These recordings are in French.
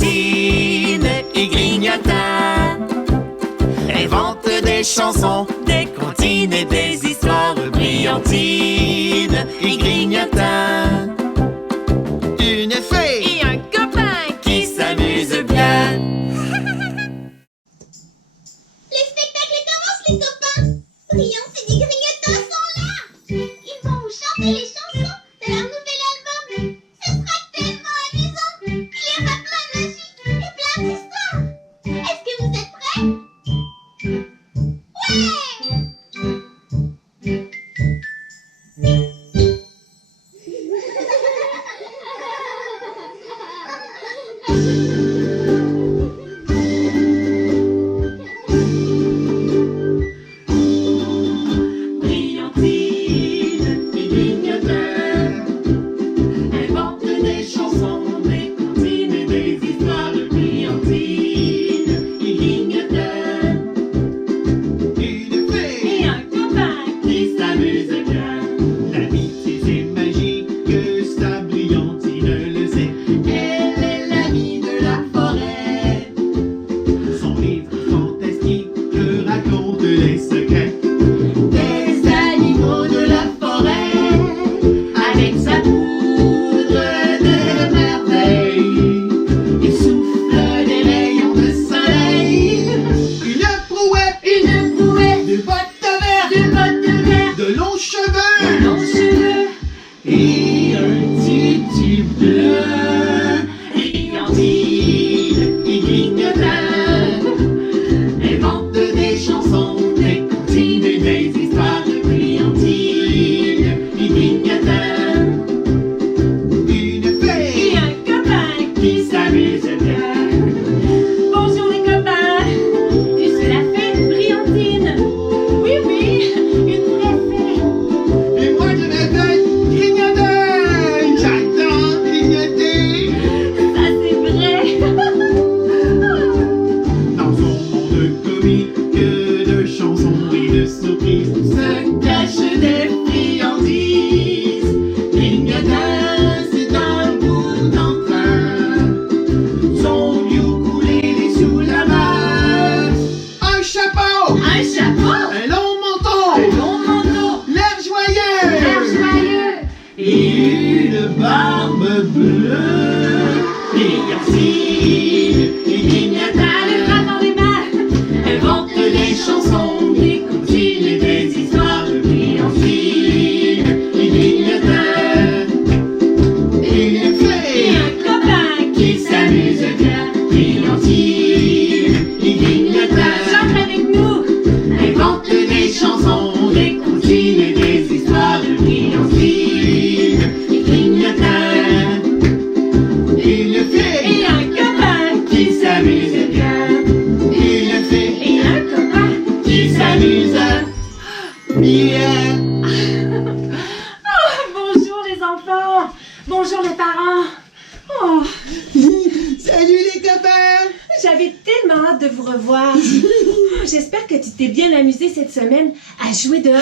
brillantine et grignotin inventent des chansons, des comptines et des histoires. Brillantine et grignotin, une fée Et un copain qui s'amuse bien. Le spectacle commence, les copains. Brillantine et Grignotin sont là. Ils vont vous chanter les chansons de leur nouvel album. Ce sera tellement amusant. Il y aura plein de magie et plein d'histoires. Est-ce que vous êtes prêts? Brillantine et grignotin inventent des chansons, des comptines et des histoires. Brillantine et grignotin, une fée et un copain. qui s'amuse bien. L'amitié c'est magique, ça Brillantine le sait. Elle est l'amie de la forêt. Son livre fantastique raconte les secrets des animaux de la forêt. Avec sa poudre de merveille, il souffle des rayons de soleil. Une brouette, des bottes de verre, de longs cheveux, et un titi bleu. Brillantine et grignotin inventent des chansons, des comptines et des histoires. Brillantine et grignotin, une fée Et un copain. qui s'amuse bien. Bonjour les copains. Je suis la fée Brillantine. Oui, oui, une vraie fée. Et moi je m'appelle Grignotin. J'adore grignoter. Ça c'est vrai. Dans son monde comique de chansons et de surprises Se cachent des friandises. Grignotin, c'est un bout d'entrain. Son ukulélé sous la main. un chapeau, Un chapeau, un long manteau, un long manteau, l'air joyeux, l'air joyeux. Et une barbe bleue. Brillantine et grignotin Le bras dans les mains. inventent des chansons, des comptines et des histoires. Brillantine et grignotin, une Et fée un copain qui s'amuse bien. Brillantine et grignotin chante avec nous. inventent des chansons, des comptines et des histoires. Brillantine et grignotin, une fée Et un copain. qui s'amuse bien. Une fée Et un copain. qui s'amuse bien. Oh, bonjour les enfants. Bonjour les parents. Oh, Salut les copains. j'avais tellement hâte de vous revoir. Oh, j'espère que tu t'es bien amusé cette semaine à jouer dehors.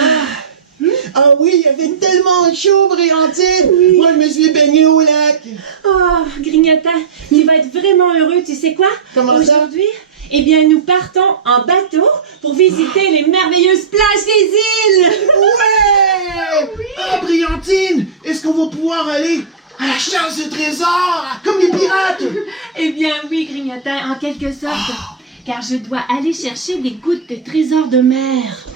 Ah oui, il y avait tellement chaud, Brillantine. Moi je me suis baigné au lac. Oh, Grignotin, tu vas être vraiment heureux, tu sais quoi? Comment ça? Aujourd'hui, eh bien, nous partons en bateau pour visiter les merveilleuses plages des îles. Ouais. Ah Brillantine, est-ce qu'on va pouvoir aller à la chasse de trésors comme les pirates? Eh bien, oui, Grignotin, en quelque sorte. Car je dois aller chercher des gouttes de trésors de mer.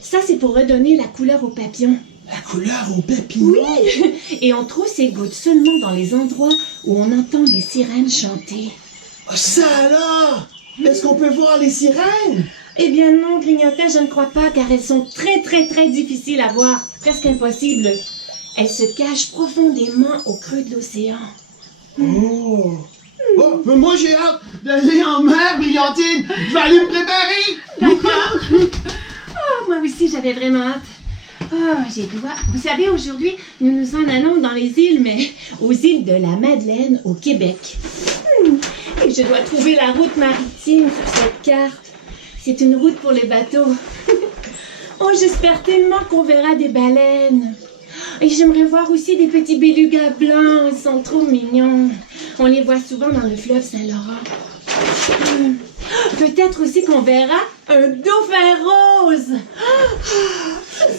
Ça, c'est pour redonner la couleur aux papillons. La couleur au papillon. Oui, et on trouve ces gouttes seulement dans les endroits où on entend les sirènes chanter. Ah, ça alors? Est-ce qu'on peut voir les sirènes? Eh bien non, Grignotin, je ne crois pas, car elles sont très très très difficiles à voir, presque impossibles. Elles se cachent profondément au creux de l'océan. Oh. Oh, mais moi j'ai hâte d'aller en mer, Brillantine. Je vais aller me préparer. D'accord. Oh, moi aussi, j'avais vraiment hâte. Oh, j'ai doigt. Vous savez, aujourd'hui, nous nous en allons dans les îles, mais aux îles de la Madeleine, au Québec. Et je dois trouver la route maritime sur cette carte. C'est une route pour les bateaux. Oh, j'espère tellement qu'on verra des baleines. Et j'aimerais voir aussi des petits bélugas blancs, ils sont trop mignons. On les voit souvent dans le fleuve Saint-Laurent. Peut-être aussi qu'on verra un dauphin rose.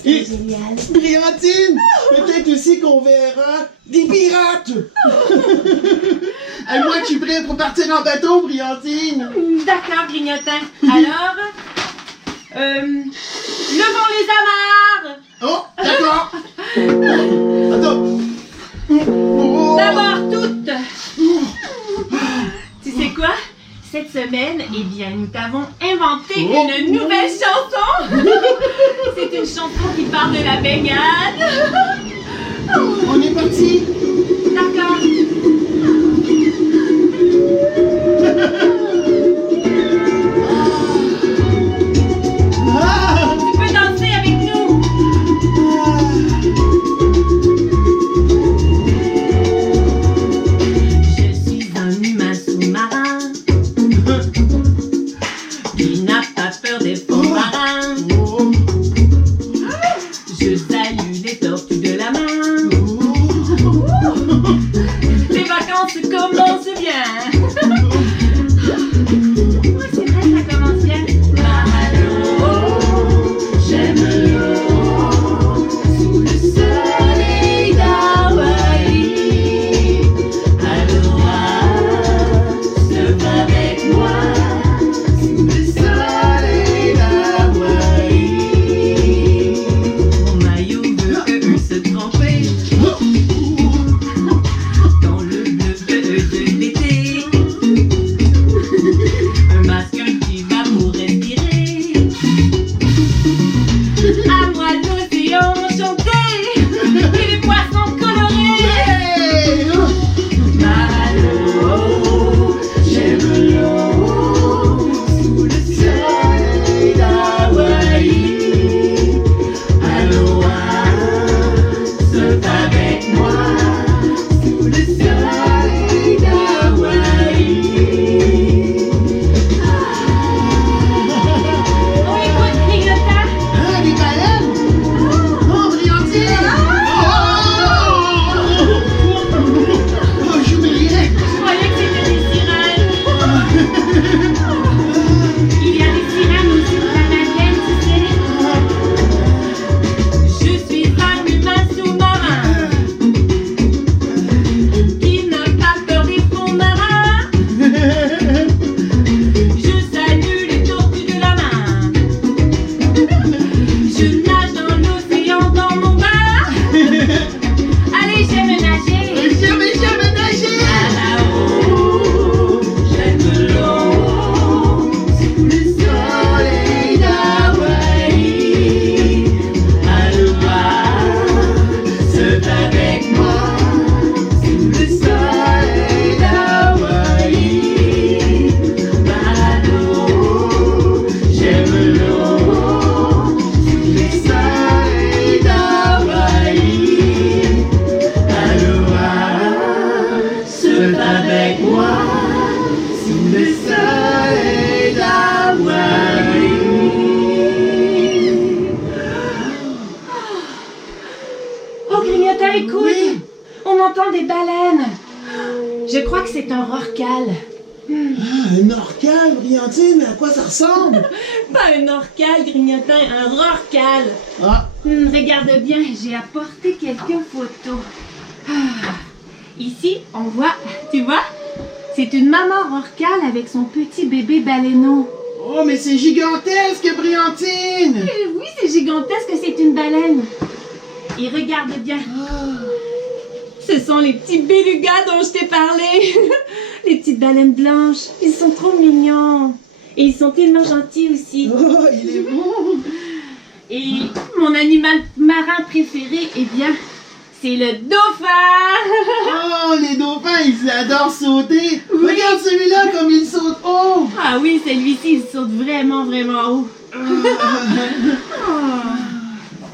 C'est génial. Brillantine, peut-être aussi qu'on verra des pirates. Et moi, je suis prêt pour partir en bateau, Brillantine. D'accord, Grignotin. Alors, levons les amarres. Oh, d'accord. Attends. Oh. D'abord toutes. Tu sais quoi? Cette semaine, eh bien, nous t'avons inventé une nouvelle chanson. C'est une chanson qui parle de la baignade. On est parti. D'accord. Ah. Tu peux danser avec nous. Je suis un humain sous-marin qui n'a pas peur des fonds marins. Oh. Je salue les tortues de la main. Les vacances commencent bien. Ouais, c'est vrai, ça commence bien. Mahalo, j'aime l'eau sous le soleil d'Hawaï. Aloha, surfe avec moi sous le soleil d'Hawaï. Mon maillot veut se tremper dans le bleu de l'été. Un masque qui va pour respirer. À moi l'océan chanter et les poissons colorés. Hey. Mahalo, j'aime l'eau sous le soleil d'Hawaï. Aloha, surfe avec moi sous le soleil d'Hawaï. On écoute Grignotin. Ah, des baleines. Oh, Brillantine. Oh, j'oubliais. Je croyais que c'était des sirènes. Il y a des sirènes aussi de la Madeleine, tu sais. Je suis un humain sous-marin qui n'a pas peur des fonds marins. Je salue les tortues de la main. Je nage dans l'océan dans mon bain. Allez, j'aime nager. J'aime nager. À la haut, j'aime l'eau sous le soleil d'Hawaï. Aloha, surfe avec moi sous le soleil d'Hawaï. Mahalo, j'aime l'eau sous le soleil d'Hawaï. Aloha, surfe avec moi sous le soleil d'Hawaï. Oh, Grignotin, écoute! Oui. On entend des baleines. Je crois que c'est un rorqual. Ah, un orcal, Brillantine, mais à quoi ça ressemble? Pas un orcal, Grignotin, un rorqual. Ah, Regarde bien, j'ai apporté quelques photos. Ici, on voit, tu vois, c'est une maman rorqual avec son petit bébé baleineau. oh, mais c'est gigantesque, Brillantine. Oui, c'est gigantesque, c'est une baleine. Et regarde bien, ce sont les petits bélugas dont je t'ai parlé. Les petites baleines blanches, ils sont trop mignons. Et ils sont tellement gentils aussi. Oh, il est beau. Et mon animal marin préféré, eh bien, c'est le dauphin. Oh, les dauphins, ils adorent sauter. Oui. Regarde celui-là comme il saute haut. Ah oui, celui-ci, il saute vraiment, vraiment haut.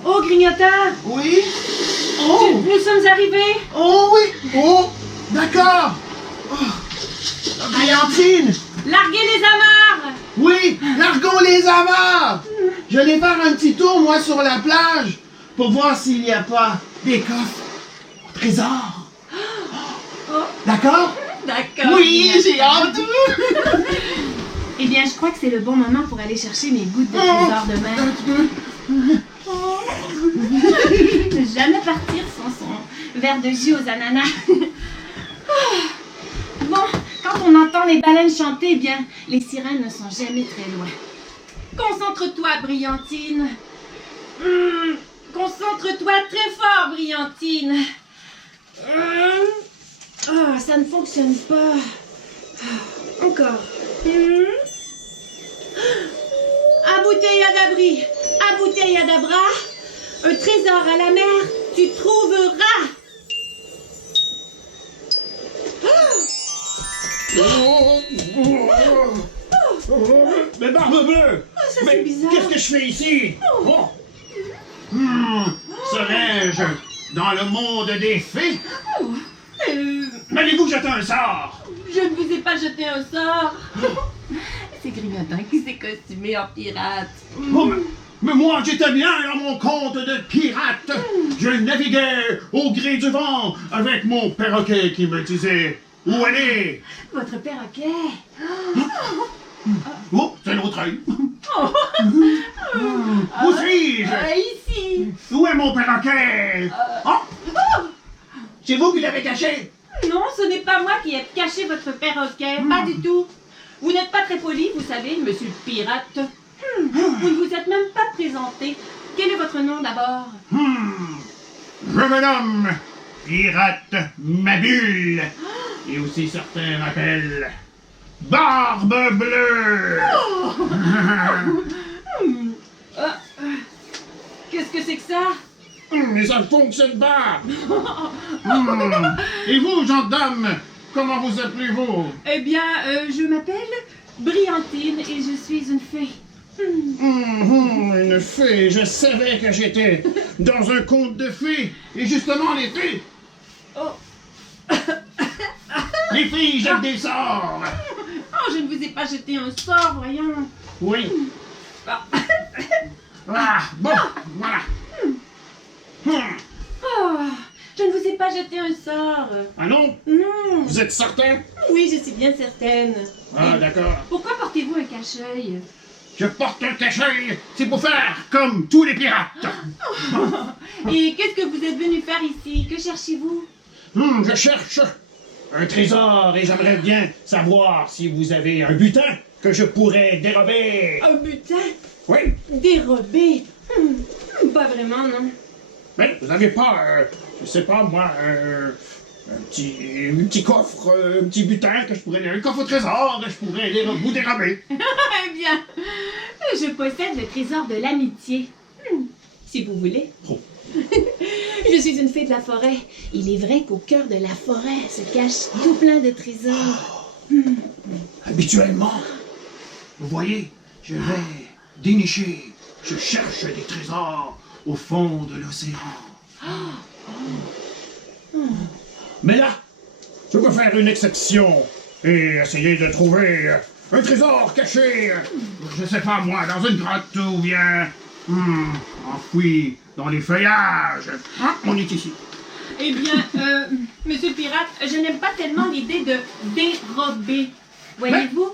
Oh, Grignotin, Oui. Oh, nous sommes arrivés. oh oui. Oh, d'accord. Oh. Brillantine. Larguez les amarres. Oui, largons les amarres. Je vais faire un petit tour, moi, sur la plage, pour voir s'il n'y a pas des coffres au trésor. Oh, D'accord? D'accord. Oui, j'ai hâte. Eh bien, je crois que c'est le bon moment pour aller chercher mes gouttes de trésor de mer. Ne jamais partir sans son verre de jus aux ananas. Bon, quand on entend les baleines chanter, eh bien, les sirènes ne sont jamais très loin. Concentre-toi, Brillantine. Concentre-toi très fort, Brillantine. Ça ne fonctionne pas. Encore. Abouteilladabri, abouteilladabra, un trésor à la mer, tu trouveras. Mais Barbe Bleue! Ça, c'est Mais bizarre. qu'est-ce que je fais ici? Oh. Serais-je dans le monde des fées? M'avez-vous jeté un sort? Je ne vous ai pas jeté un sort. C'est Grignotin qui s'est costumé en pirate. Oh, mais moi, j'étais bien dans mon compte de pirate. Je naviguais au gré du vent avec mon perroquet qui me disait où aller. Votre perroquet. Oh, c'est l'autre œil. Où suis-je? Ici. Où est mon perroquet? Oh! C'est vous qui l'avez caché? Non, ce n'est pas moi qui ai caché votre perroquet. Pas du tout. Vous n'êtes pas très poli, vous savez, monsieur le pirate. Vous ne vous êtes même pas présenté. Quel est votre nom d'abord? Je me nomme Pirate Mabule. Et aussi certains m'appellent Barbe Bleue. Qu'est-ce que c'est que ça? Mais ça ne fonctionne pas. Et vous, gendarme, comment vous appelez-vous? Eh bien, je m'appelle Brillantine et je suis une fée. Une fée, je savais que j'étais dans un conte de fées. Et justement, les fées. Oh. Les filles jettent des sorts. Oh, je ne vous ai pas jeté un sort, voyons. Oui. Ah. Ah, bon, voilà. Oh, je ne vous ai pas jeté un sort. Ah non? Non. Vous êtes certain? Oui, je suis bien certaine. Ah, d'accord. Pourquoi portez-vous un cache-œil? Je porte un cache-œil, c'est pour faire comme tous les pirates. Et qu'est-ce que vous êtes venu faire ici? Que cherchez-vous? Je cherche un trésor et j'aimerais bien savoir si vous avez un butin que je pourrais dérober. Un butin? Oui, Dérobé? Pas vraiment, non. mais vous n'avez pas, je sais pas moi, un petit coffre, un petit butin que je pourrais, un coffre au trésor que je pourrais vous dérober. Eh bien, je possède le trésor de l'amitié. Si vous voulez. Oh. Je suis une fée de la forêt. Il est vrai qu'au cœur de la forêt se cache tout plein de trésors. Habituellement, vous voyez, je vais dénicher, je cherche des trésors au fond de l'océan. Mais là, je peux faire une exception et essayer de trouver un trésor caché, je sais pas moi, dans une grotte ou bien enfoui dans les feuillages. Ah, on est ici. Eh bien, monsieur le pirate, je n'aime pas tellement l'idée de dérober. Voyez-vous?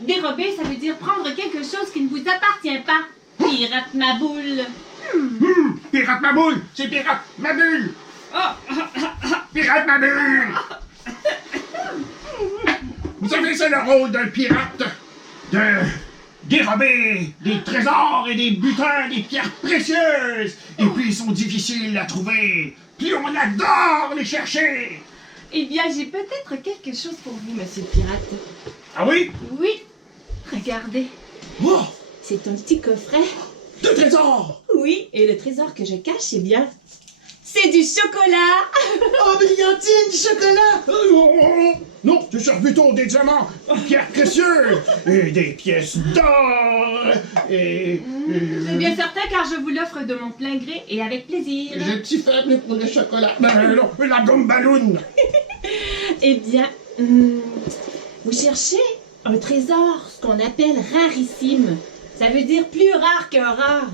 Dérober, ça veut dire prendre quelque chose qui ne vous appartient pas. Pirate ma boule. Pirate ma boule, c'est pirate ma bulle. Oh, Pirate ma bulle. Vous savez, c'est le rôle d'un pirate de dérober des trésors et des butins, des pierres précieuses. Et puis ils sont difficiles à trouver. Puis on adore les chercher. eh bien, j'ai peut-être quelque chose pour vous, monsieur le pirate. Ah oui? Oui, regardez. Oh, C'est un petit coffret. de trésors. Oui, et le trésor que je cache, eh bien, c'est du chocolat. Oh, Brillantine, du chocolat. Non, je cherche plutôt des diamants, des pierres précieuses, et des pièces d'or, et... C'est bien certain car je vous l'offre de mon plein gré et avec plaisir. J'ai un petit faible pour le chocolat. Non, la gomme ballon. Eh bien, vous cherchez un trésor, ce qu'on appelle rarissime. Ça veut dire plus rare qu'un rare.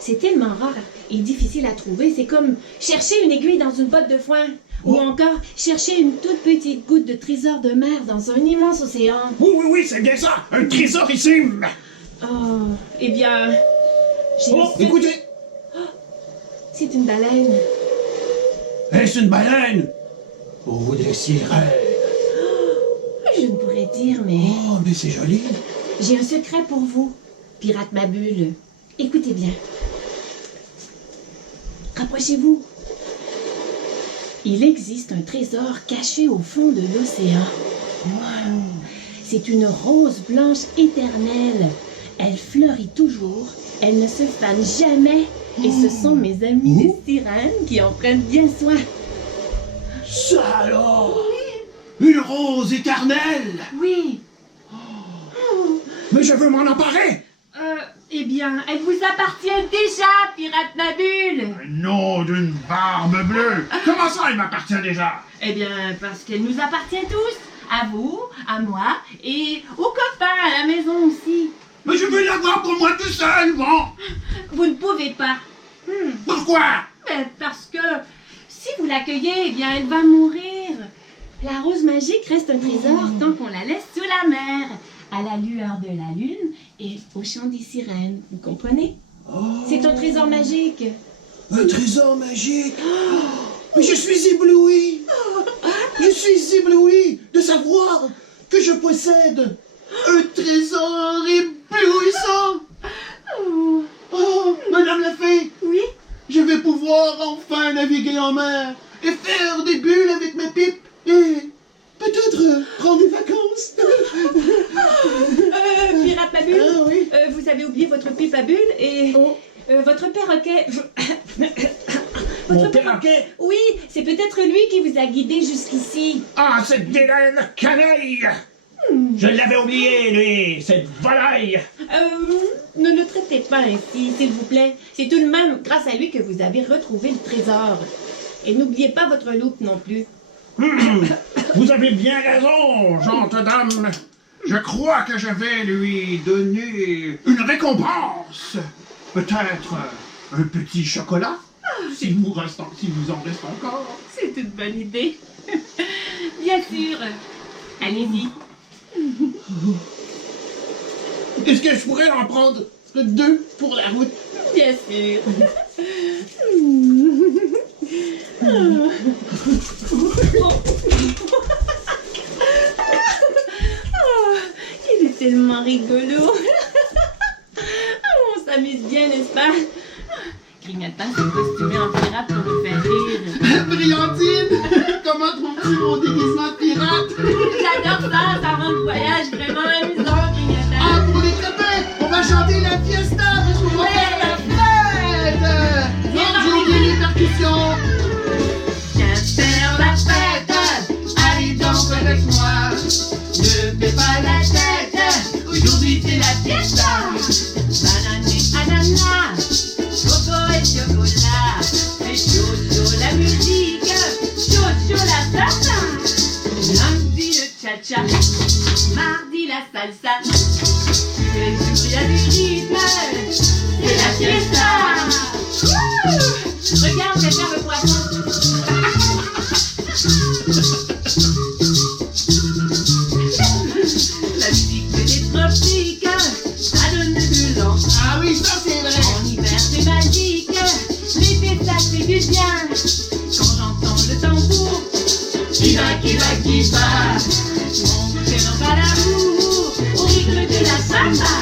C'est tellement rare et difficile à trouver. C'est comme chercher une aiguille dans une botte de foin. Ou encore chercher une toute petite goutte de trésor de mer dans un immense océan. Oui, oui, oui, c'est bien ça. Un trésorissime. Oh, eh bien... j'ai Oh, vu ça. écoutez. C'est une baleine. Est-ce une baleine? Oh, des sirènes. Je ne pourrais dire, mais... Oh, mais c'est joli. J'ai un secret pour vous, pirate Mabule. Écoutez bien. Rapprochez-vous. Il existe un trésor caché au fond de l'océan. Wow. C'est une rose blanche éternelle. Elle fleurit toujours, elle ne se fane jamais. Et ce sont mes amis les sirènes qui en prennent bien soin. Ça alors? Une rose éternelle? Oui. Mais je veux m'en emparer. Eh bien, elle vous appartient déjà, pirate Mabule. Nom d'une barbe bleue. Comment ça, il m'appartient déjà? Eh bien, parce qu'elle nous appartient tous. À vous, à moi et aux copains à la maison aussi. Mais je veux l'avoir pour moi tout seul, bon. Vous ne pouvez pas. Pourquoi? Parce que si vous l'accueillez, eh bien, elle va mourir. La rose magique reste un trésor tant qu'on la laisse sous la mer, à la lueur de la lune et au chant des sirènes. Vous comprenez? C'est un trésor magique. Un trésor magique. Mais je suis ébloui. Je suis ébloui de savoir que je possède un trésor éblouissant. Oh, Madame la Fée, Oui? je vais pouvoir enfin naviguer en mer et faire des bulles avec ma pipe et peut-être prendre des vacances. Pirate Mabule, Ah oui. vous avez oublié votre pipe à bulles et votre perroquet. Mon perroquet? Oui, c'est peut-être lui qui vous a guidé jusqu'ici. Ah, cette vilaine canaille. Je l'avais oublié, lui, cette volaille. Ne le traitez pas ainsi, s'il vous plaît. C'est tout de même grâce à lui que vous avez retrouvé le trésor. Et n'oubliez pas votre loupe non plus. Vous avez bien raison, gente dame. Je crois que je vais lui donner une récompense. Peut-être un petit chocolat, s'il vous en reste encore. C'est une bonne idée. Bien sûr. Allez-y. Est-ce que je pourrais en prendre 2 pour la route? Bien sûr. Oh, il est tellement rigolo. On s'amuse bien, n'est-ce pas? Grignotin s'est costumé en pirate pour nous faire rire. Brillantine, comment trouves-tu mon déguisement de pirate? J'adore ça, ça rend le voyage vraiment amusant, Grignotin. Ah, pour les copains, on va chanter la fiesta parce qu'on va faire la fête! Viens jouer les percussions! Viens faire la fête, allez danse avec moi. Ne fais pas la tête, aujourd'hui c'est la fiesta. Banane et ananas, coco et chocolat. C'est chaud, chaud la musique, chaud, chaud la salsa. Lundi le cha-cha, mardi la salsa. Tous les jours il y a du rythme, c'est la fiesta. Wouh! Regarde, je vais faire le poisson. La musique des tropiques, ça donne de l'entrain. Ah oui, ça c'est vrai! En hiver c'est magique, l'été ça fait du bien. Quand j'entends le tambour, qui va, mon cœur va l'amour, au rythme de la samba.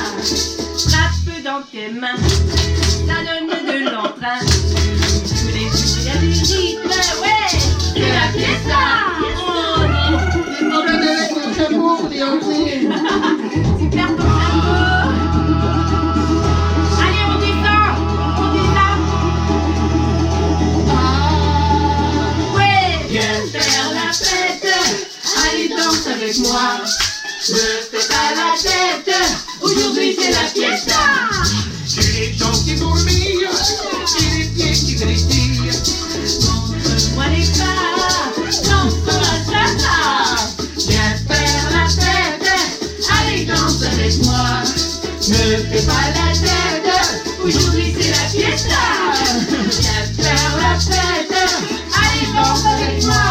Frappe dans tes mains, ça donne de l'entrain. Tous les jours il y a du rythme, ouais, c'est la fiesta. Des problèmes avec mon chapeau, Brillantine! Super ton chapeau. Allez, on descend. Ouais, viens faire la fête. Allez, danse avec moi. Ne fais pas la tête. Aujourd'hui, c'est la fiesta. J'ai les jambes qui bouillent, j'ai les pieds qui vrillent. Montre-moi les pas. Danse sur la salsa. Viens faire la fête. Allez, danse avec moi. Ne fais pas la tête. Aujourd'hui, c'est la fiesta. Viens faire la fête. Allez, danse avec moi.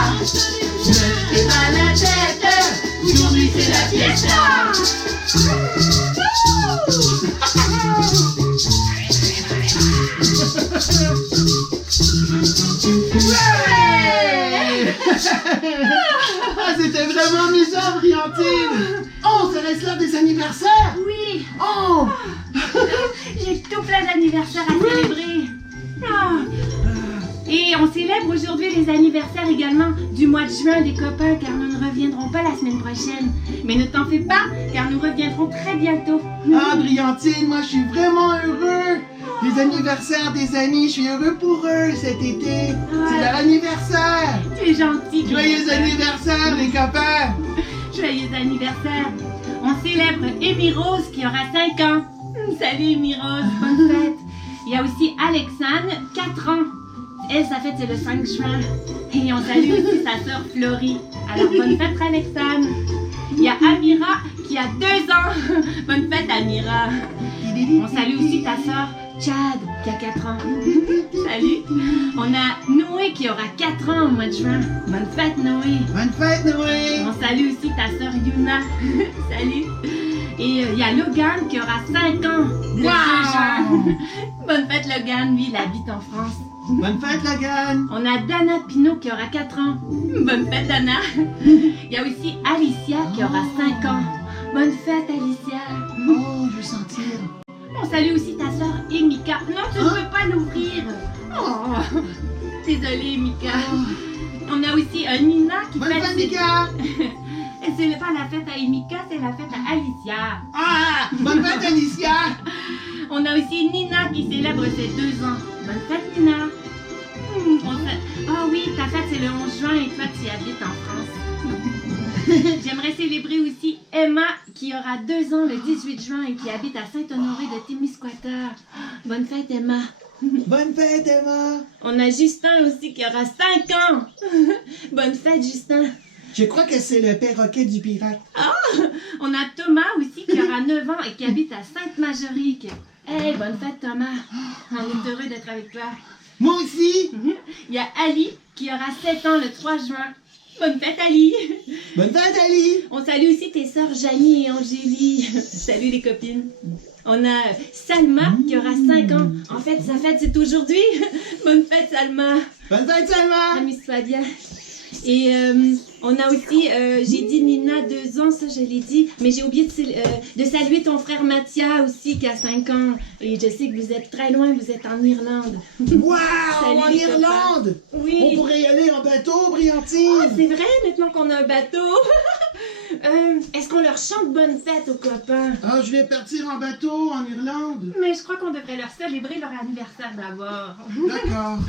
Ah, c'était vraiment amusant, Briantine. Oh, ça reste l'heure des anniversaires. Oui, Oh, j'ai tout plein d'anniversaires à célébrer. Ah. Et on célèbre aujourd'hui les anniversaires également du mois de juin des copains, car nous ne reviendrons pas la semaine prochaine. Mais ne t'en fais pas, car nous reviendrons très bientôt. ah, Briantine, moi je suis vraiment heureux. Les anniversaires des amis, je suis heureux pour eux cet été. C'est leur anniversaire. Tu es gentil. Joyeux anniversaire, les copains. Joyeux anniversaire. On célèbre Amy Rose qui aura 5 ans. Salut Amy Rose, bonne fête. Il y a aussi Alexandre, 4 ans. Elle, sa fête, c'est le 5 juin. Et on salue aussi sa sœur Florie. Alors, bonne fête, Alexandre. Il y a Amira qui a 2 ans. Bonne fête, Amira. On salue aussi ta sœur Chad qui a 4 ans. Salut. On a Noé qui aura 4 ans au mois de juin. Bonne fête, Noé. Bonne fête, Noé. On salue aussi ta sœur Yuna. Salut. Et il y a Logan qui aura 5 ans. Le 2 juin. Bonne fête, Logan. Lui, il habite en France. Bonne fête, Logan. On a Dana Pinault qui aura 4 ans. Bonne fête, Dana. Il y a aussi Alicia qui aura 5 ans. Bonne fête, Alicia. Oh, je veux sentir. On salue aussi ta sœur Emika. Non, tu ne peux pas l'ouvrir. Oh, désolée, Mika. On a aussi Nina qui Bonne fête. fête, Mika. Et c'est pas la fête à Emika, c'est la fête à Alicia. Ah, bonne fête, Alicia. On a aussi Nina qui célèbre ses 2 ans. Bonne fête, Nina. Ah oui, ta fête c'est le 11 juin et toi tu habites en France. J'aimerais célébrer aussi Emma qui aura 2 ans le 18 juin et qui habite à Saint-Honoré de Témiscouata. Bonne fête, Emma. Bonne fête, Emma. On a Justin aussi qui aura 5 ans. Bonne fête, Justin. Je crois que c'est le perroquet du pirate. On a Thomas aussi qui aura 9 ans et qui habite à Sainte-Majorique. Hey, bonne fête, Thomas. On est heureux d'être avec toi. Moi aussi. Il y a Ali qui aura 7 ans le 3 juin. Bonne fête, Ali. Bonne fête, Ali. On salue aussi tes sœurs Janie et Angélie. Salut les copines. On a Salma qui aura 5 ans. En fait, sa fête c'est aujourd'hui. Bonne fête, Salma. Bonne fête, Salma. Amuse-toi bien. Et on a aussi, j'ai dit Nina 2 ans, ça je l'ai dit, mais j'ai oublié de saluer ton frère Mathia aussi qui a 5 ans. Et je sais que vous êtes très loin, vous êtes en Irlande. Wow, Salut, en les Irlande. Oui. On pourrait y aller en bateau, Ah, Briantine. c'est vrai, maintenant qu'on a un bateau. Est-ce qu'on leur chante bonne fête aux copains? Ah, je vais partir en bateau en Irlande. Mais je crois qu'on devrait leur célébrer leur anniversaire d'abord. D'accord.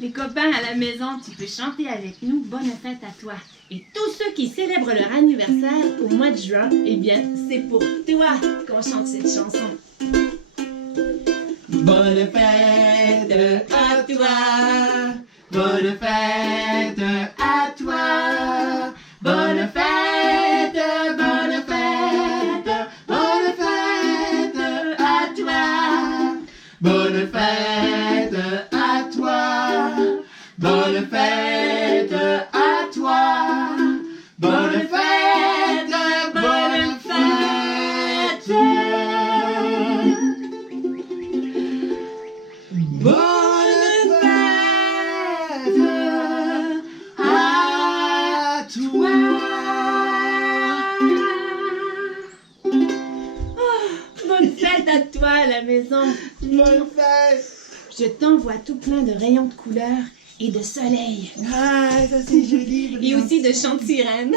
Les copains à la maison, tu peux chanter avec nous bonne fête à toi. Et tous ceux qui célèbrent leur anniversaire au mois de juin, eh bien, c'est pour toi qu'on chante cette chanson. Bonne fête à toi. Bonne fête à toi. Bonne fête, bonne fête, bonne fête à toi. Bonne fête à toi. Bonne fête à toi. Bonne fête, bonne fête. Bonne fête à toi. Bonne fête à toi à la maison. Bonne fête. Je t'envoie tout plein de rayons de couleurs et de soleil. Ah, ça c'est joli. Et aussi de chants de sirène.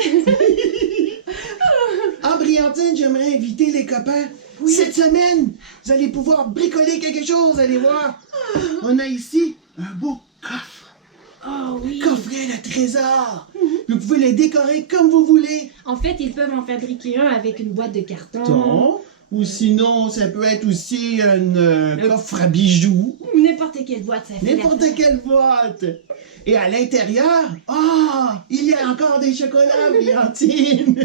Ah, Briantine, j'aimerais inviter les copains. Oui. Cette semaine, vous allez pouvoir bricoler quelque chose, allez voir. On a ici un beau coffre. Oh oui. Coffret de trésor. Vous pouvez le décorer comme vous voulez. En fait, ils peuvent en fabriquer un avec une boîte de carton. Ou sinon, ça peut être aussi un coffre à bijoux. N'importe quelle boîte, ça fait N'importe l'affaire. quelle boîte. Et à l'intérieur, il y a encore des chocolats, Briantine.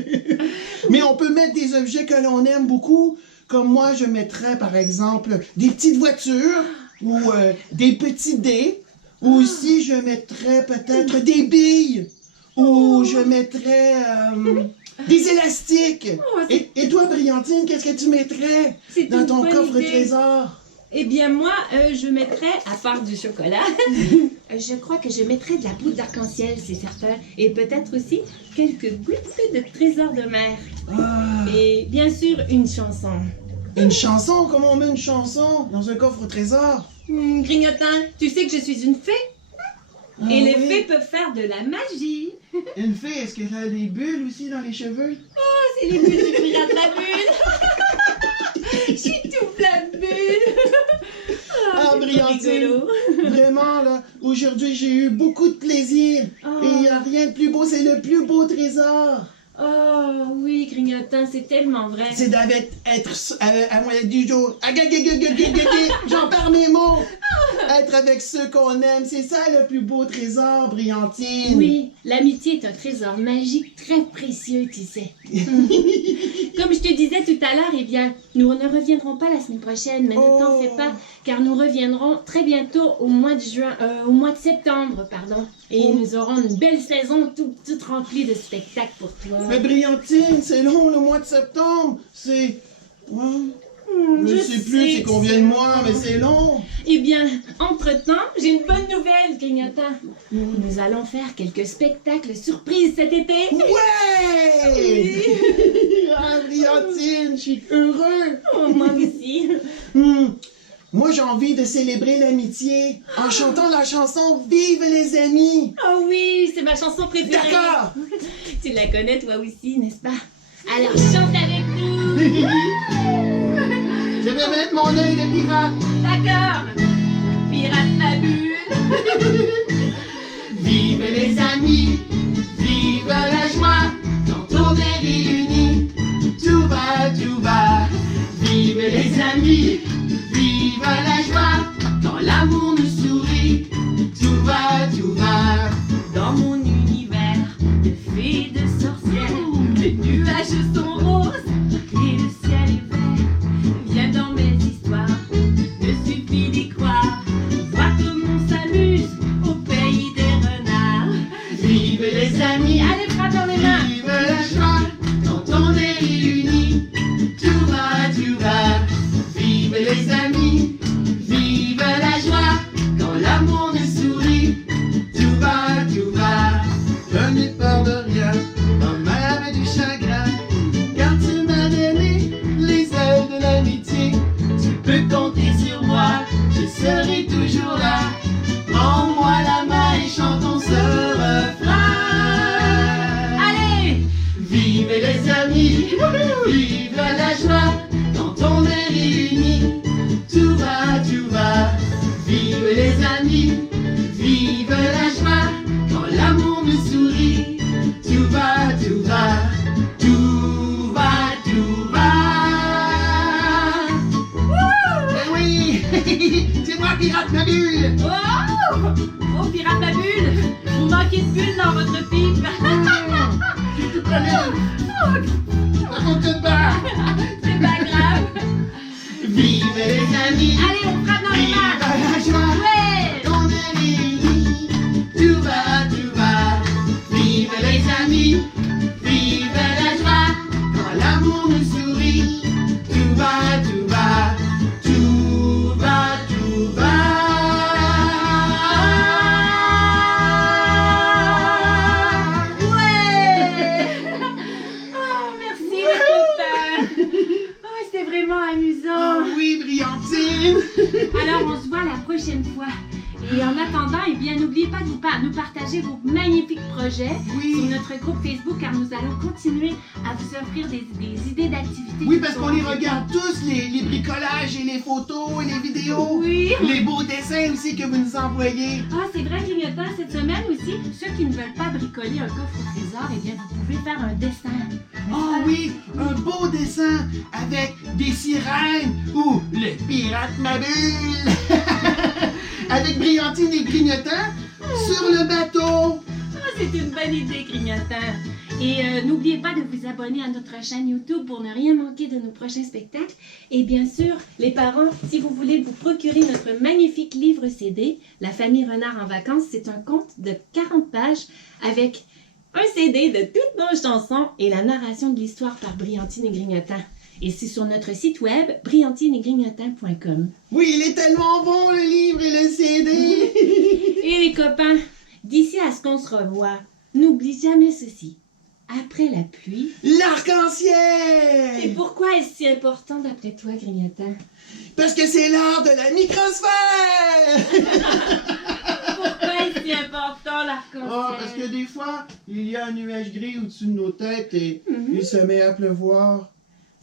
Mais on peut mettre des objets que l'on aime beaucoup. Comme moi, je mettrais par exemple des petites voitures ou des petits dés. Ou aussi, je mettrais peut-être des billes. Ou je mettrais des élastiques. Oh, c'est- Et toi, Briantine, qu'est-ce que tu mettrais C'est dans une ton bonne coffre idée. trésor? Eh bien, moi, je mettrais, à part du chocolat, je crois que je mettrais de la poudre d'arc-en-ciel, c'est certain. Et peut-être aussi quelques gouttes de trésors de mer. Ah, Et bien sûr, une chanson. une chanson? Comment on met une chanson dans un coffre au trésor? Grignotin, tu sais que je suis une fée? Ah, Et les oui. fées peuvent faire de la magie. Une fée, est-ce qu'elle a des bulles aussi dans les cheveux? Oh, c'est les bulles du pirate la bulle. J'étouffe la bulle. Ah, c'est Brillantine! rigolo. Vraiment, là, aujourd'hui, j'ai eu beaucoup de plaisir. Oh. Et il n'y a rien de plus beau, c'est le plus beau trésor. Oh oui, Grignotin, c'est tellement vrai. C'est d'être à moyen du jour. J'en perds mes mots. Être avec ceux qu'on aime, c'est ça le plus beau trésor, Brillantine. Oui, l'amitié est un trésor magique très précieux, tu sais. Comme je te disais tout à l'heure, eh bien, nous ne reviendrons pas la semaine prochaine, mais ne t'en fais pas, car nous reviendrons très bientôt au mois de septembre, pardon. Et nous aurons une belle saison toute remplie de spectacles pour toi. Mais Brillantine, c'est long le mois de septembre. C'est... Ouais. Je sais plus c'est combien de mois, mais c'est long. Eh bien, entre-temps, j'ai une bonne nouvelle, Grignotin. Nous allons faire quelques spectacles surprises cet été. Ouais! Ah, Brillantine, je suis heureux. Oh, moi aussi. Moi, j'ai envie de célébrer l'amitié en chantant la chanson « Vive les amis Oh oui, c'est ma chanson ». préférée. D'accord! Tu la connais toi aussi, n'est-ce pas? Alors chante avec nous. Je vais mettre mon œil de pirate. D'accord. Pirate fabule. Vive les amis, vive la joie, quand on est réunis, tout va, tout va. Vive les amis, vive la joie, quand l'amour nous sourit, tout va, tout va. Dans mon univers de fées et de sorcières, les nuages sont roses et le ciel est vert. Viens dans mes histoires, il suffit d'y croire. Vois comme on s'amuse au pays des renards. Vive les amis, Allez, frappe dans les mains. vive la joie, quand on est réunis, tout va, tout va. Vive les amis, vive la joie, quand l'amour nous sourit, tout va, tout va. Je n'ai peur de rien, même du chagrin, car tu m'as donné les ailes de l'amitié. Tu peux compter sur moi, je serai toujours là. Prends-moi la main et chantons ce refrain. Allez. Vive les amis, vive la joie, quand on est réunis, tout va, tout va. Vive les amis, vive la joie, quand l'amour nous sourit, tout va, tout va. Tout va, tout va. Eh oui, c'est moi pirate ma bulle. Oh, oh pirate fabule, vous manquez de bulles dans votre pipe. Je te connais. Raconte pas. C'est pas grave. Vive les amis, Allez, on frappe dans les vive mains. la joie. Ouais. On est réunis, tout va, tout va. Vive les amis, vive la joie. Quand l'amour nous sourit, tout va, tout va. Tout va, tout va. Ouais. Oh, merci les copains. Oh, c'était vraiment amusant. Oh oui, Brillantine. Alors, on se voit la prochaine fois. Et en attendant, eh bien, n'oubliez pas de nous partager vos magnifiques projets Oui. sur notre groupe Facebook, car nous allons continuer à vous offrir des idées d'activités. Oui, qui parce sont qu'on les en regarde tous, les bricolages et les photos et les vidéos. Oui. Les beaux dessins aussi que vous nous envoyez. Ah, c'est vrai, Grignotin, cette semaine aussi, ceux qui ne veulent pas bricoler un coffre au trésor, eh bien, vous pouvez faire un dessin. Oh oui, un beau dessin avec des sirènes ou le pirate ma bulle. Avec Brillantine et Grignotin sur le bateau. Ah, c'est une bonne idée, Grignotin. Et n'oubliez pas de vous abonner à notre chaîne YouTube pour ne rien manquer de nos prochains spectacles. Et bien sûr, les parents, si vous voulez vous procurer notre magnifique livre CD, La famille Renard en vacances, c'est un conte de 40 pages avec un CD de toutes nos chansons et la narration de l'histoire par Brillantine et Grignotin. Et c'est sur notre site web, brillantineetgrignotin.com. Oui, il est tellement bon, le livre et le CD. Et les copains, d'ici à ce qu'on se revoie, n'oublie jamais ceci. Après la pluie... Et L'arc-en-ciel. pourquoi est-ce si important d'après toi, Grignotin? Parce que c'est l'art de la microsphère. Pourquoi est-ce si important l'arc-en-ciel? Oh, parce que des fois, il y a un nuage gris au-dessus de nos têtes et il se met à pleuvoir.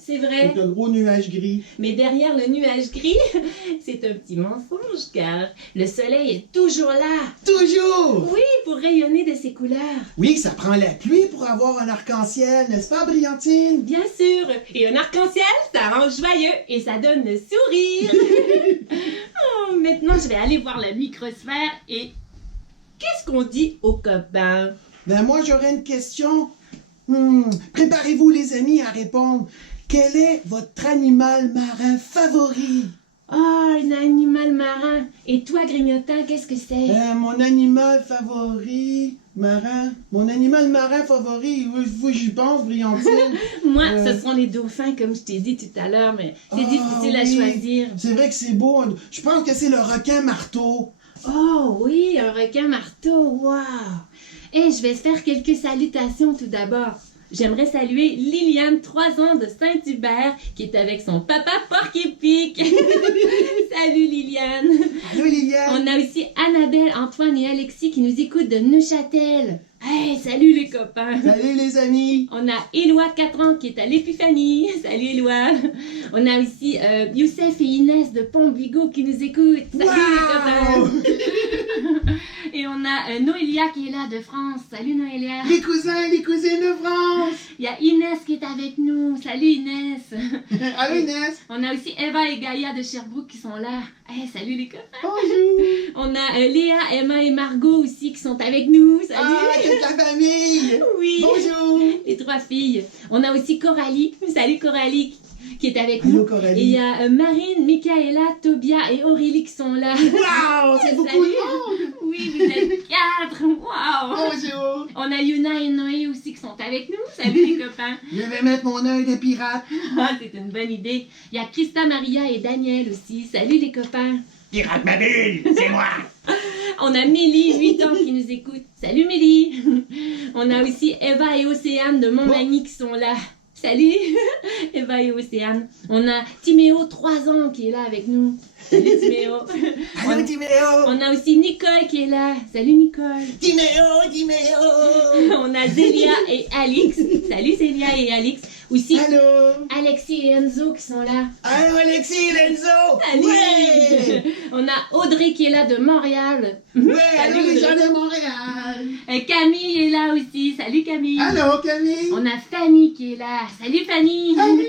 C'est vrai. C'est un gros nuage gris. Mais derrière le nuage gris, c'est un petit mensonge, car le soleil est toujours là. Toujours. Oui, pour rayonner de ses couleurs. Oui, ça prend la pluie pour avoir un arc-en-ciel, n'est-ce pas, Brillantine? Bien sûr. Et un arc-en-ciel, ça rend joyeux et ça donne le sourire. Oh, maintenant, je vais aller voir la microsphère et... Qu'est-ce qu'on dit aux copains? Ben moi, j'aurais une question. Préparez-vous, les amis, à répondre. Quel est votre animal marin favori? Oh, un animal marin. Et toi, Grignotin, qu'est-ce que c'est? Mon animal favori marin. Mon animal marin favori, oui, j'y pense, Brillantine. Moi, ce sont les dauphins, comme je t'ai dit tout à l'heure, mais c'est Ah, difficile à oui. choisir. C'est vrai que c'est beau. Je pense que c'est le requin marteau. Oh oui, un requin marteau, wow! Et je vais faire quelques salutations tout d'abord. J'aimerais saluer Liliane, 3 ans de Saint-Hubert, qui est avec son papa Porc-Épic. Salut Liliane! Allô, Liliane? On a aussi Annabelle, Antoine et Alexis qui nous écoutent de Neuchâtel. Hey, salut les copains! Salut, les amis! On a Éloi, 4 ans, qui est à l'Épiphanie. Salut Éloi! On a aussi Youssef et Inès de Pont-Bigot qui nous écoutent. Salut les Wow! copains! Et on a Noélia qui est là de France. Salut Noélia! Les cousins, les cousines de France! Il y a Inès qui est avec nous. Salut Inès! Allô, Inès! On a aussi Eva et Gaïa de Sherbrooke qui sont là. Hey, salut les copains! Bonjour! On a Léa, Emma et Margot aussi qui sont avec nous. Salut! Ah, toute la famille! Oui! Bonjour! Les 3 filles. On a aussi Coralie. Salut Coralie qui est avec Allô, nous. Coralie. Et il y a Marine, Michaela, Tobia et Aurélie qui sont là. Wow! C'est beaucoup Salut. de monde! Oui, vous êtes 4. Wow! Bonjour! On a Yuna et Noé aussi qui sont avec nous. Salut les copains. Je vais mettre mon œil de pirate. Ah, c'est une bonne idée. Il y a Christa, Maria et Daniel aussi. Salut les copains. Pirate ma bulle, c'est moi. On a Mélie, 8 ans, qui nous écoute. Salut Mélie. On a aussi Eva et Océane de Montmagny qui sont là. Salut Eva et Océane. On a Timéo, 3 ans, qui est là avec nous. Salut Timéo. Allô, Timéo! On a aussi Nicole qui est là. Salut Nicole. Timéo, Timéo! On a Zélia et Alix. Salut Zélia et Alix. Aussi Allô? Alexis et Enzo qui sont là. Allô, Alexis, Lenzo! Salut. Ouais! On a Audrey qui est là de Montréal. Ouais, Salut, allô, les Audrey. gens de Montréal! Et Camille est là aussi. Salut Camille. Allô, Camille! On a Fanny qui est là. Salut Fanny. Salut.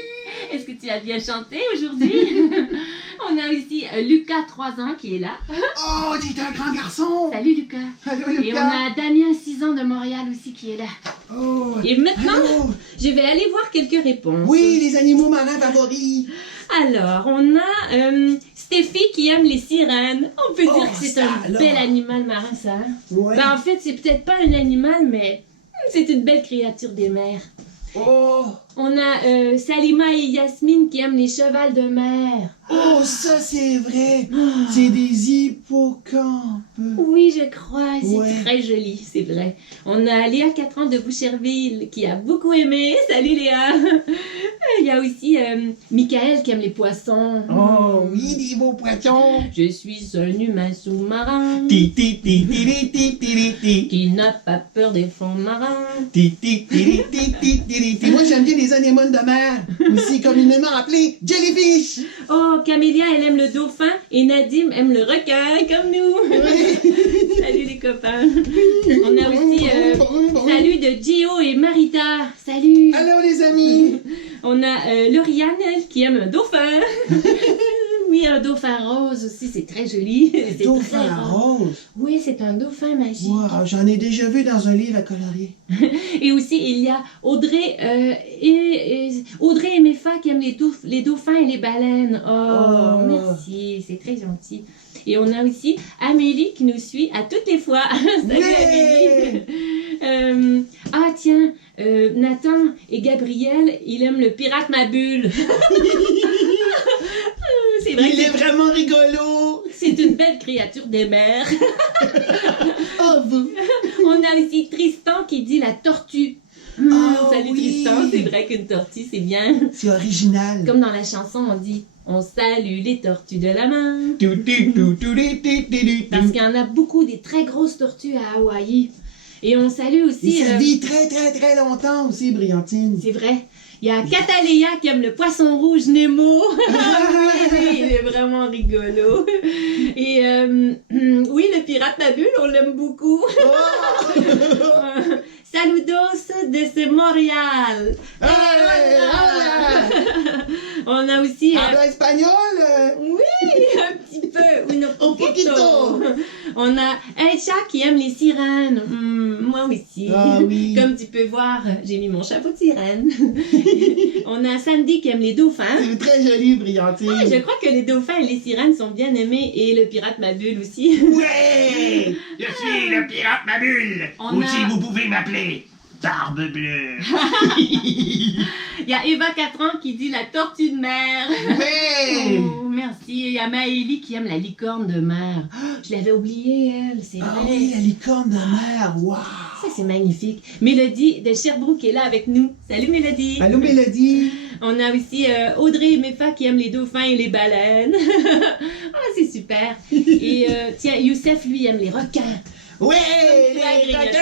Est-ce que tu as bien chanté aujourd'hui? On a aussi Lucas, 3 ans, qui est là. Oh, t'es un grand garçon! Salut Lucas. Allô, Et on Lucas! a Damien, 6 ans de Montréal aussi, qui est là. Oh! Et maintenant, Allô? je vais aller voir quelques réponses. Oui, les animaux marins favoris! Alors, on a Stéphie qui aime les sirènes. On peut Oh, dire que c'est ça, un alors. bel animal marin, ça. Hein? Ouais. Ben, en fait, c'est peut-être pas un animal, mais c'est une belle créature des mers. Oh! On a Salima et Yasmine qui aiment les chevals de mer. Oh, ça c'est vrai! C'est des hippocampes! Oui, je crois, c'est Ouais. très joli, c'est vrai. On a Léa, 4 ans de Boucherville, qui a beaucoup aimé. Salut Léa! Il y a aussi Michael qui aime les poissons. Oh, oui, des beaux poissons! Je suis un humain sous-marin Ti ti ti ti ti ti ti ti qui n'a pas peur des fonds marins. ti ti ti ti ti ti ti. Moi j'aime bien les anémones de mer, aussi communément appelés jellyfish! Oh, Camélia, elle aime le dauphin et Nadim aime le requin, comme nous. Salut les copains. On a aussi salut de Gio et Marita. Salut. Allô les amis! On a Lauriane, elle, qui aime un dauphin. Oui, un dauphin rose aussi, c'est très joli. C'est très Dauphin rose! Oui, c'est un dauphin magique. Wow, j'en ai déjà vu dans un livre à colorier. Et aussi, il y a Audrey et Mefa qui aiment les dauphins et les baleines. Oh, Oh. merci, c'est très gentil. Et on a aussi Amélie qui nous suit à toutes les fois. Salut Ouais. Amélie. Ah tiens, Nathan et Gabriel, il aime le pirate Mabule. C'est vrai Il est que vraiment rigolo. c'est une belle créature des mers. Oh, vous. On a aussi Tristan qui dit la tortue. Salut oui. Tristan, c'est vrai qu'une tortue c'est bien. C'est original. Comme dans la chanson on dit on salue les tortues de la main. Parce qu'il y en a beaucoup des très grosses tortues à Hawaï. Et on salue Et aussi... ça vit très, très, très longtemps aussi, Brillantine. c'est vrai. Il y a Cataléa qui aime le poisson rouge Nemo. Il est vraiment rigolo. Et oui, le pirate Mabule, on l'aime beaucoup. Oh! Saludos desde Montréal. On a aussi... Habla espagnol? oui, un petit peu. Un poquito. On a Elcha qui aime les sirènes. Moi aussi. Ah oui. Comme tu peux voir, j'ai mis mon chapeau de sirène. On a Sandy qui aime les dauphins. C'est très joli, Brillantine. Ah, je crois que les dauphins et les sirènes sont bien aimés et le pirate Mabule aussi. Ouais! Je suis le pirate Mabule. On Ou a- si vous pouvez m'appeler Barbe Bleue. Il y a Eva 4 ans qui dit la tortue de mer. Ouais! Oh, merci. Il y a Maëlie qui aime la licorne de mer. Oh, je l'avais oubliée, elle, c'est Ah vrai. oui, la licorne de mer. Wow! Ça, c'est magnifique. Mélodie de Sherbrooke est là avec nous. Salut Mélodie. Allô, Mélodie? On a aussi Audrey et Mefa qui aiment les dauphins et les baleines. Ah, c'est super. Et tiens, Youssef, lui, aime les requins. Ouais! Toi, Les grignotant.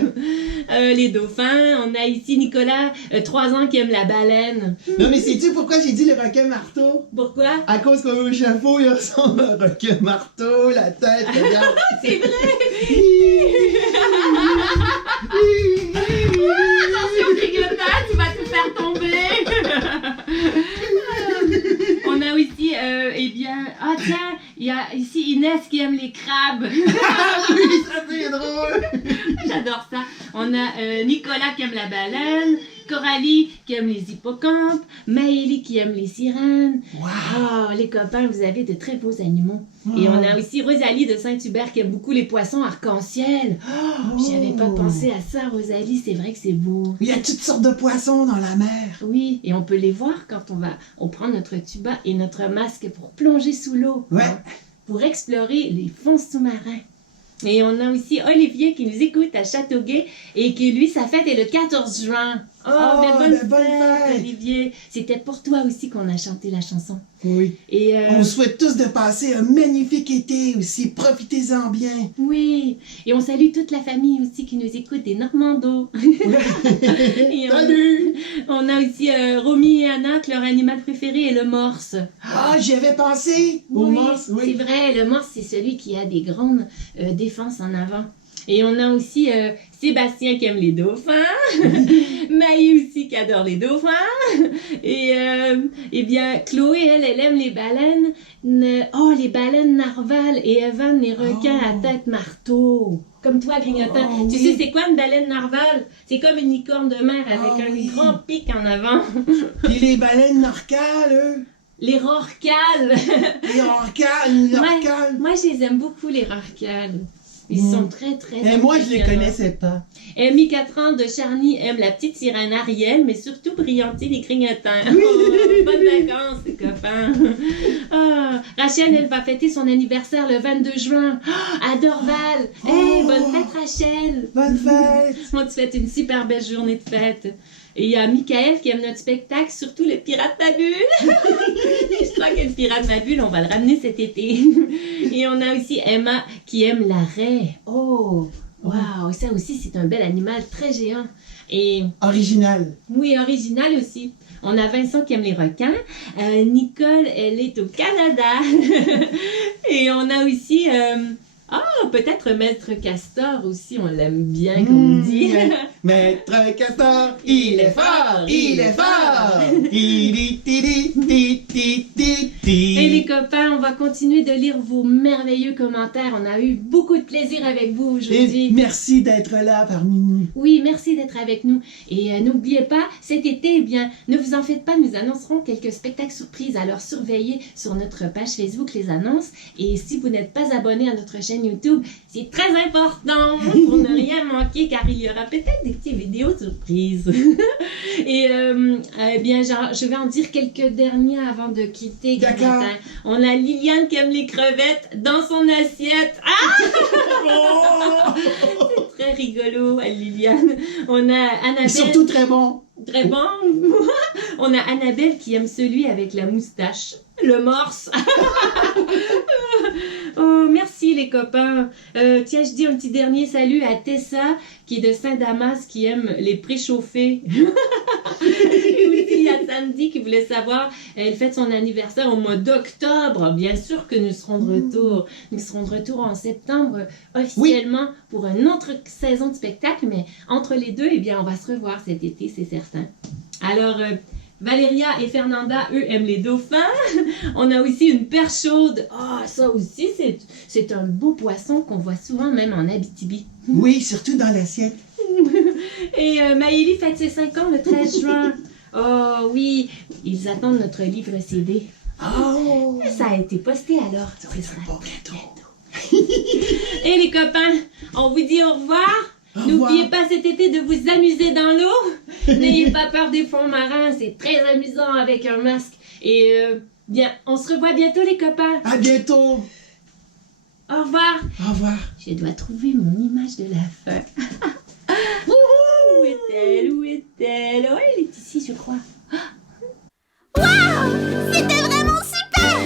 requins! Les dauphins. On a ici Nicolas, 3 ans, qui aime la baleine. Non, mais sais-tu pourquoi j'ai dit le requin marteau? Pourquoi? À cause qu'au chapeau, il ressemble à un requin marteau, la tête, regarde. C'est vrai. Ah, Attention, grignotant, tu vas te faire tomber. On a aussi, eh bien, ah tiens, il y a ici Inès qui aime les crabes. Ah oui, ça c'est drôle! J'adore ça. On a Nicolas qui aime la baleine, Coralie qui aime les hippocampes, Maëlie qui aime les sirènes. Wow! Oh, les copains, vous avez de très beaux animaux. Et on a aussi Rosalie de Saint-Hubert qui aime beaucoup les poissons arc-en-ciel. Oh, j'avais pas pensé à ça, Rosalie. C'est vrai que c'est beau. Il y a toutes sortes de poissons dans la mer. Oui, et on peut les voir quand on prend notre tuba et notre masque pour plonger sous l'eau. Ouais. Hein, pour explorer les fonds sous-marins. Et on a aussi Olivier qui nous écoute à Châteauguay et qui, lui, sa fête est le 14 juin. Oh, mais bonne fête, Olivier. C'était pour toi aussi qu'on a chanté la chanson. Oui. Et On vous souhaite tous de passer un magnifique été aussi. Profitez-en bien. oui, et on salue toute la famille aussi qui nous écoute des Normandos. Et Salut! on a aussi Romy et Anna que leur animal préféré est le morse. Ah, j'y avais pensé. Au morse, oui. C'est vrai, le morse, c'est celui qui a des grandes défenses en avant. Et on a aussi Sébastien qui aime les dauphins, Maï aussi qui adore les dauphins, et bien Chloé, elle aime les baleines, les baleines narvals, et Evan, les requins à tête marteau. Comme toi, grignotant. Oh, Tu oui. sais, c'est quoi une baleine narval? C'est comme une licorne de mer avec un oui. grand pic en avant. Puis les baleines narcales, eux. Les rorquals. Les orcales, les orcales. Moi, je les aime beaucoup, les rorquals. Ils sont très, très Et moi, je les impressionnants. connaissais pas. Amy 4 ans de Charny aime la petite sirène Ariel, mais surtout Brillantine et Grignotant. Oh, bonnes vacances, les copains. Ah, Rachel, elle va fêter son anniversaire le 22 juin à Dorval. Hey, bonne fête, Rachel. Bonne fête! On te souhaite une super belle journée de fête. Et il y a Michael qui aime notre spectacle, surtout le Pirate Mabule. Je crois que le Pirate Mabule, on va le ramener cet été. Et on a aussi Emma qui aime la raie. Oh, waouh, ça aussi c'est un bel animal très géant. Et Original. oui, original aussi. On a Vincent qui aime les requins. Nicole, elle est au Canada. Et on a aussi... peut-être Maître Castor aussi, on l'aime bien, comme on dit. Maître Castor, il est fort, il est fort. Tidi, tidi, tidi, tidi, tidi. Et les copains, on va continuer de lire vos merveilleux commentaires. On a eu beaucoup de plaisir avec vous Et aujourd'hui. merci d'être là parmi nous. Oui, merci d'être avec nous. Et n'oubliez pas, cet été, eh bien, ne vous en faites pas, nous annoncerons quelques spectacles surprises. Alors surveillez sur notre page Facebook les annonces. Et si vous n'êtes pas abonné à notre chaîne YouTube, YouTube. C'est très important pour ne rien manquer car il y aura peut-être des petites vidéos surprises. Et eh bien, je vais en dire quelques derniers avant de quitter. D'accord. Grignotin. On a Liliane qui aime les crevettes dans son assiette. Ah! C'est très rigolo, Liliane. On a Annabelle. Surtout très bon. Très bon. On a Annabelle qui aime celui avec la moustache. Le morse. Oh, merci les copains. Tiens, je dis un petit dernier salut à Tessa qui est de Saint-Damas qui aime les préchauffés. Et aussi, il y a Sandy qui voulait savoir, elle fête son anniversaire au mois d'octobre. Bien sûr que nous serons de retour. Nous serons de retour en septembre officiellement pour une autre saison de spectacle. Mais entre les deux, eh bien, on va se revoir cet été, c'est certain. Alors, Valéria et Fernanda, eux, aiment les dauphins. On a aussi une perche chaude. Ah, ça aussi, c'est un beau poisson qu'on voit souvent même en Abitibi. Oui, surtout dans l'assiette. Et Maëlie fête ses 5 ans le 13 juin. Oh oui, ils attendent notre livre CD. Oh! Ça a été posté alors. Ça va être bon bientôt. Et les copains, on vous dit au revoir. Au revoir. N'oubliez pas cet été de vous amuser dans l'eau. N'ayez pas peur des fonds marins, c'est très amusant avec un masque. Et bien, on se revoit bientôt les copains. À bientôt. Au revoir. Au revoir. Je dois trouver mon image de la fin. Où est-elle? Où est-elle? Oh, elle est ici, je crois. Waouh! C'était vraiment super!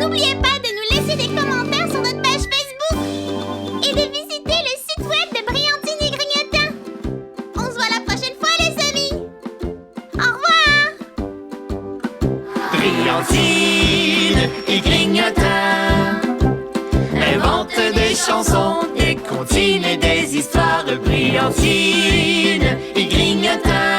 N'oubliez pas de nous laisser des commentaires sur notre page Facebook et de visiter le site web de Brillantine et Grignotin. On se voit la prochaine fois, les amis! Au revoir! Brillantine et Grignotin inventent des chansons, des comptines et des histoires. Brillantine et Grignotin.